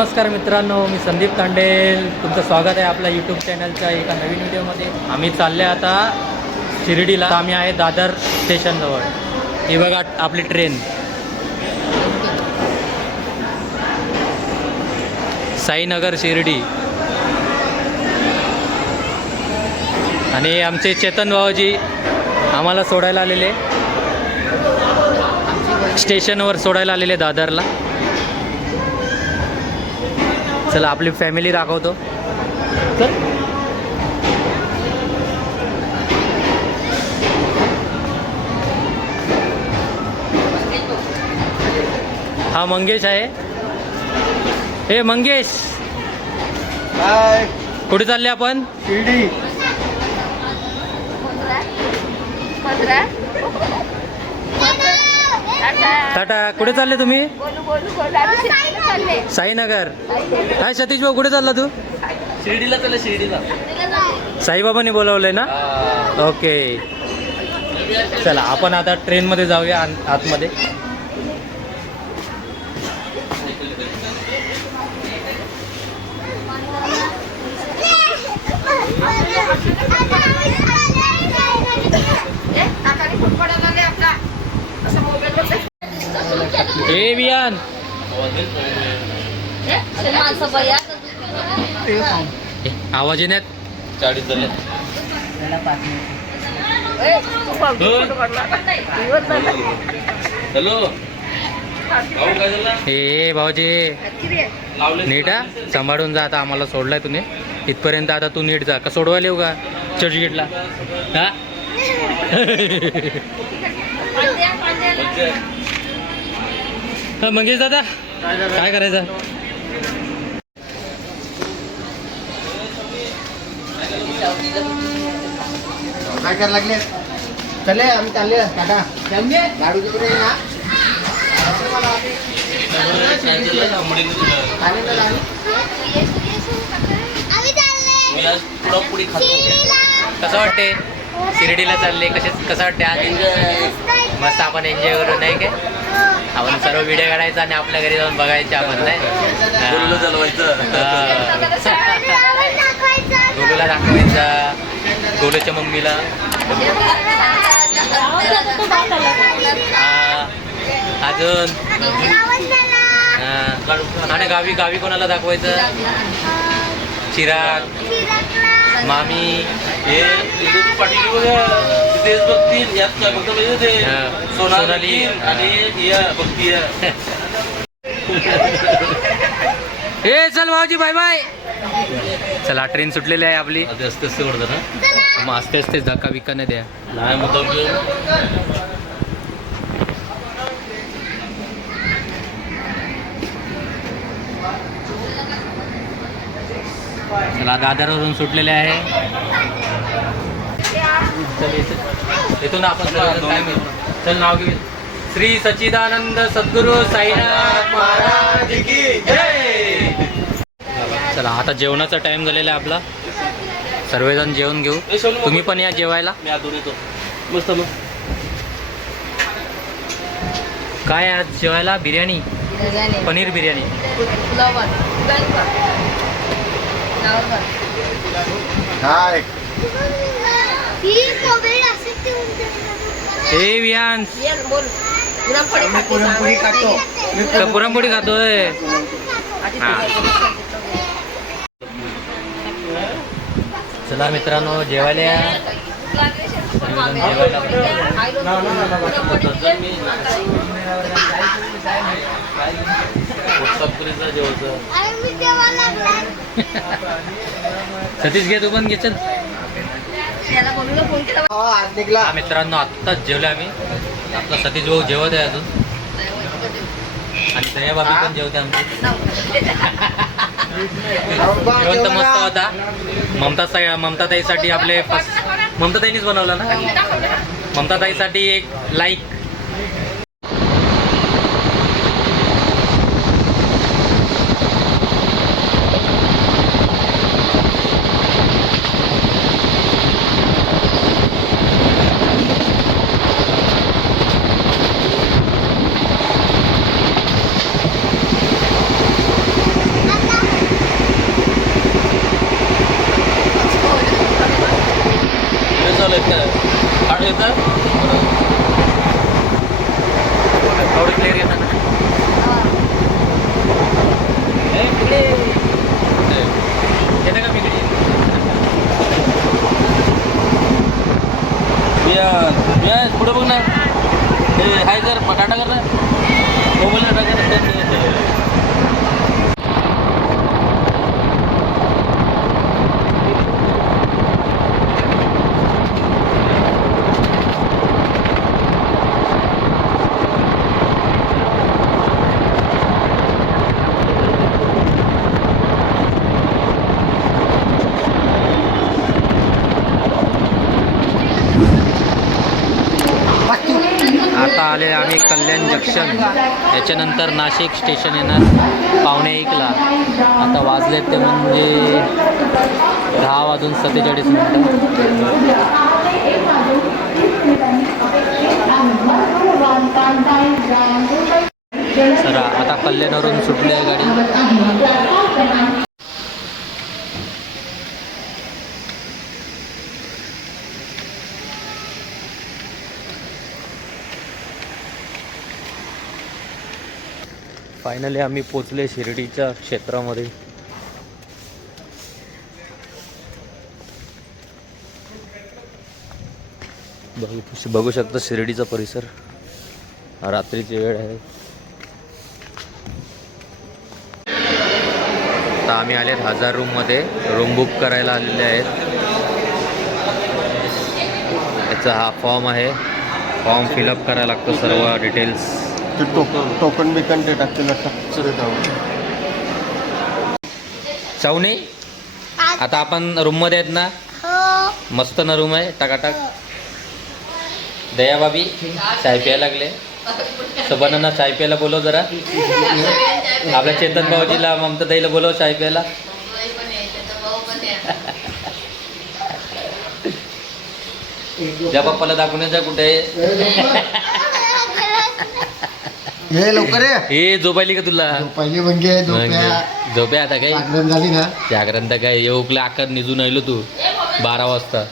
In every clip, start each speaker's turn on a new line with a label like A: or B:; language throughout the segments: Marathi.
A: नमस्कार मित्रांनो मी संदीप तांडेल तुमचं स्वागत आहे आपल्या यूट्यूब चॅनलच्या एका नवीन व्हिडिओमध्ये आम्ही चालले आता शिर्डीला. आम्ही आहे दादर स्टेशनजवळ ही बघा आपली ट्रेन साईनगर शिर्डी. आणि आमचे चेतन भाऊजी आम्हाला सोडायला आलेले. स्टेशनवर सोडायला आलेले दादरला. चला आपली फॅमिली दाखवतो. चल. हा मंगेश आहे. हे मंगेश. कुठे चालले आपण?
B: शिर्डी.
A: टाटा. कुठे चालले तुम्ही?
C: चालले.
A: साईनगर. काय सतीश भाऊ कुठे चालला तू?
B: शिर्डीला चला शिर्डीला.
A: साईबाबांनी बोलवलंय ना? ओके. चला आपण आता ट्रेनमध्ये जाऊया आत- आतमध्ये.
C: ए,
A: आवाज येण्यात?
B: चाळीस झाले. हॅलो. भाऊ काय झाला?
A: ए भाऊजी.
B: लावले
A: नीट हा? सांभाळून जा आता आम्हाला सोडलाय तुम्ही. इथपर्यंत आता तू नीट जा. का सोडवायला येऊ का? चर्चगेटला हा? हा, मंगेश दादा काय करायचं?
B: काय करायला लागले? चले आम्ही चालले. तिकडे ना. पुढापुढी खातो.
A: कसं वाटते शिर्डीला चालले कसे कसं वाटते आज? मस्त आपण एन्जॉय करू नाही काय? आपण सर्व व्हिडिओ काढायचा आणि आपल्या घरी जाऊन बघायचे आपण नाही हा. गोलूला दाखवायचा गोलूच्या मम्मीला हा. अजून हा. आणि गावी गावी कोणाला दाखवायचं चिराग
B: हे बघा तिथेच बघतील यात म्हणजे ते
A: हा.
B: सोनाली. आणि या
A: ए चल भाऊजी बाय बाय चला ट्रेन सुटलेली आहे आपली.
B: आधी असते असते ना
A: मग असते असतेच धक्का बिक्का नाही द्या.
B: नाही मुद्दाम
A: चला दादरवरून सुटलेले आहे. इथून आपण चल नाव घेऊ श्री सच्चिदानंद सद्गुरू साईनाथ महाराज की जय! चला आता जेवणाचा टाइम झालेला आहे आपला. सर्वजण जेवण घेऊ. तुम्ही पण या जेवायला.
B: मी आतून येतो. मस्त मग.
A: काय आज जेवायला? बिर्याणी? पनीर बिर्याणी.
B: हाय.
A: हे वियान
B: पुरणपोळी खातो.
A: का पुरणपोळी खातोय. चला मित्रांनो जेवायला जेवायला
B: जेवचं
A: सतीश घे तू पण घे चल.
C: फोन केला.
A: हा मित्रांनो आत्ताच जेवले आम्ही. आपला सतीश भाऊ जेवत आहे अजून. आणि दया बाबी पण जेवते आमची. जेवण तर मस्त होता. ममता साई ममता ताईसाठी आपले फर्स्ट ममता ताईनीच बनवलं ना? ममता ताईसाठी एक लाईक येतं थोडं क्लिअर येतं ना? येतं का मी पुढे बघ ना. हे हाय जर टाटा कर ना. मोबाईल टाकायचं आता आले आम्ही कल्याण जंक्शन. त्याच्यानंतर नाशिक स्टेशन येणार पावणे एकला. आता वाजलेत ते म्हणजे दहा वाजून सत्तेचाळीस मिनटं. सरा आता कल्याणवरून सुटली आहे गाडी. फायनली आम्ही पोचले शिर्डीच्या क्षेत्रामध्ये. बघू बघू शकता शिर्डीचा परिसर. रात्रीची वेळ आहे. आता आम्ही आलेत हजार रूममध्ये रूम बुक करायला आलेले आहेत. याचा हा फॉर्म आहे. फॉर्म फिलअप करायला लागतो सर्व डिटेल्स
B: ते टोकन टोकन बिकन ते टाकतील
A: चावणे आता आपण रूममध्ये आहेत ना मस्त ना रूम आहे टाकाटाक दया बाबी चाय प्यायला लागले सोबत चाय प्यायला बोलव जरा आपल्या चेतन भाऊजीला ममता ताईला बोलव चाय प्यायला ज्या बाप्पाला दाखवून जा कुठे आहे.
B: हे लवकर ये.
A: झोपायली का तुला?
B: पहिली म्हणजे झोप्या.
A: झोप्या आता काय?
B: जागरण झाली ना.
A: जागरण तर काय? येऊकला आकार निजून आलो तू. बारा वाजता.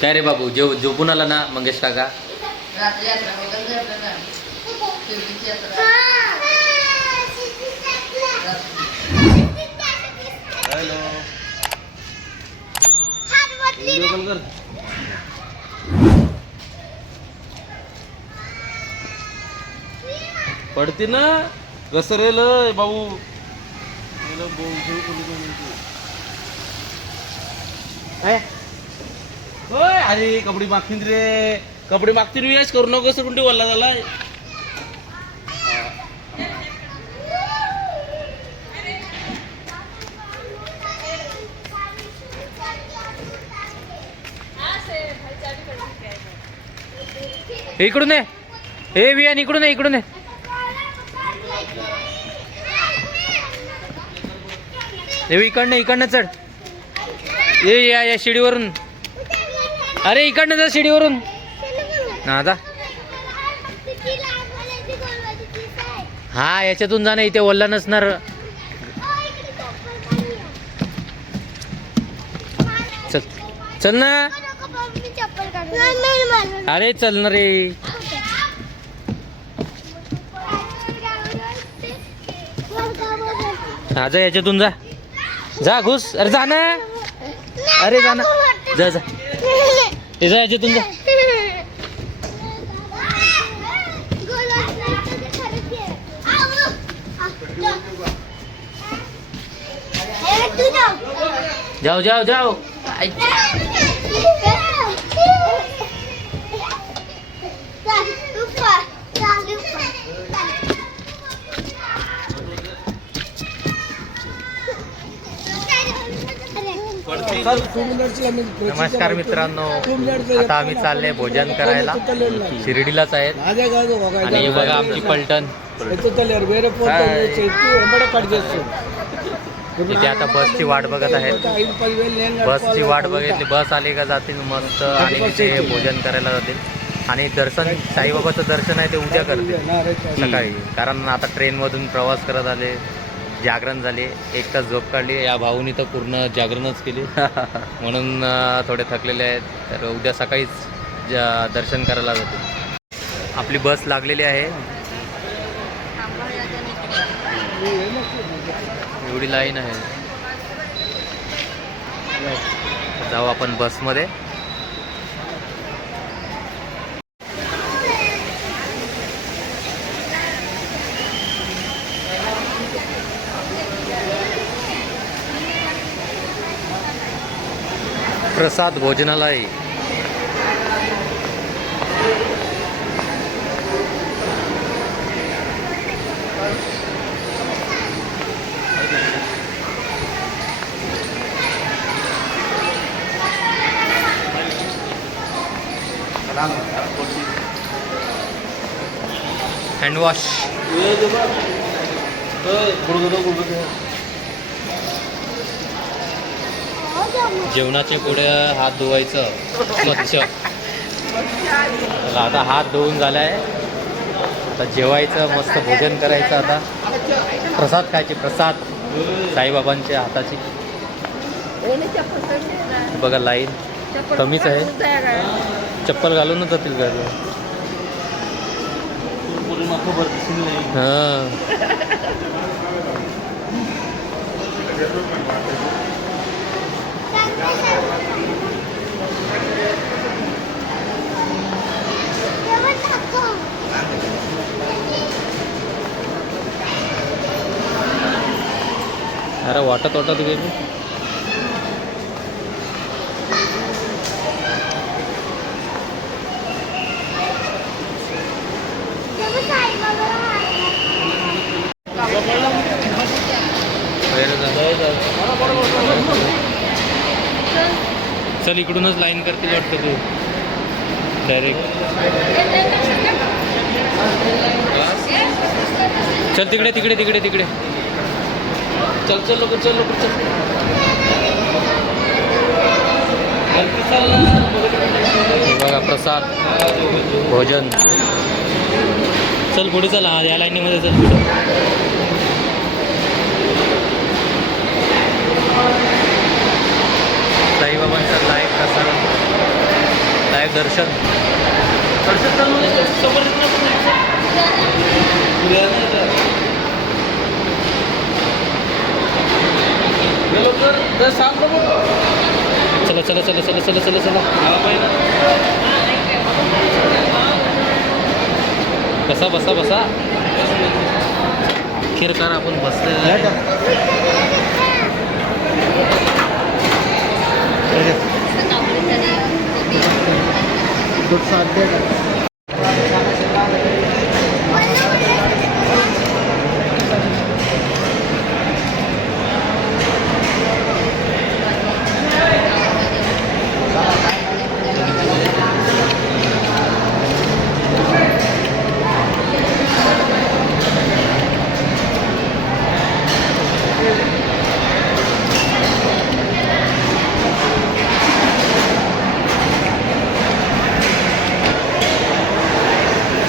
A: काय रे बाबू जेव झोपून आला ना मंगेश काका?
C: रात्री
D: पडते ना. घसरेल भाऊ होय अरे कपडे मागतील रे. कपडे मागतील याच करू नको सर कुठे वल्ला झाला
A: इकडून ये. हे वियान इकडून ये इकडून ये. हे इकडनं इकडनं चढ. ये या या शिडीवरून. अरे इकडनं जा शिडीवरून. ना जा. हा याच्यातून जा ना इथे ओल्ला नसणार. चल. चल ना. अरे चल ना रे. हा जा याच्यातून जा. जा घुस. अरे जा ना. अरे जा ना. जा जा. ते जा याचे जा जाओ जाओ जाओ नमस्कार मित्रांनो आता आम्ही चालले भोजन करायला. शिर्डीलाच आहेत. आणि बघा आमची पलटण. इथे आता बसची वाट बघत आहेत. बसची वाट बघितली. बस आली का जातील मस्त. आणि तिथे भोजन करायला जातील. आणि दर्शन साईबाबाचं दर्शन आहे ते उद्या करते सकाळी. कारण आता ट्रेनमधून प्रवास करत आले. जागरण झाले. एक तास झोप काढली. या भाऊनी तर पूर्ण जागरणच केली. म्हणून थोडे थकलेले आहेत. तर उद्या सकाळीच ज- दर्शन करायला जाते आपली बस लागलेली आहे. एवढी लाईन आहे. जाऊ आपण बसमध्ये. प्रसाद भोजनालय. हँडवॉश जेवणाचे पुढे हात धुवायचं स्वच्छ. आता हात धुवून झालाय. आता जेवायचं मस्त भोजन करायचं आता. प्रसाद खायचे प्रसाद. साईबाबांच्या हाताची. बघा लाईन. कमीच आहे. चप्पल घालूनच जातील घरी हां. अरे वाटत वाटत गेली चल इकडूनच लाईन करतील वाटतं तू. डायरेक्ट चल तिकडे तिकडे तिकडे तिकडे.
D: चल चल लोक चल लोक चल.
A: बघा प्रसाद भोजन. चल पुढे चल हा या लाईनीमध्ये चल पुढे. साईबाबांचं लाईव्ह प्रसारण लाईव्ह दर्शन.
D: थोडंसं चल समोर येत ना पुढे. पुढे या ना जरा. ये लवकर. जरा सांग बघू.
A: चला चला चला चला चला चला चला
D: आला पाहिजे ना.
A: बसा बसा बसा अखेर कर आपण बसलेलं आहे
B: दूध साथ दे का?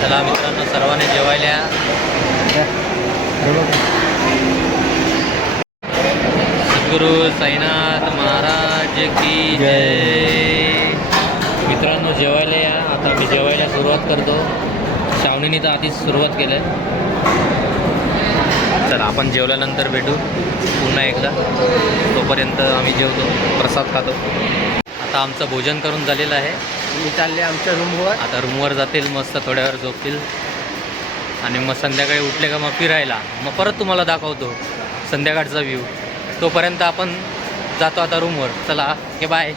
A: चला मित्रांनो सर्वांनी जेवायला या.
B: हे बघ.
A: सद्गुरू साईनाथ महाराज की जय मित्रांनो जेवायला या. आता मी जेवायला सुरुवात करतो. श्रावणीने तर आधीच सुरुवात केलं चला आपण जेवल्यानंतर भेटू. पुन्हा एकदा. तोपर्यंत आम्ही जेवतो प्रसाद खातो. आता आमचं भोजन करून झालेलं आहे.
B: मी चालले आमच्या रूमवर
A: आता रूमवर जातील मस्त थोड्या वेळ झोपतील. आणि मग संध्याकाळी उठले का मग फिरायला. मग परत तुम्हाला दाखवतो संध्याकाळचा व्ह्यू तोपर्यंत आपण जातो आता रूमवर चला ओके बाय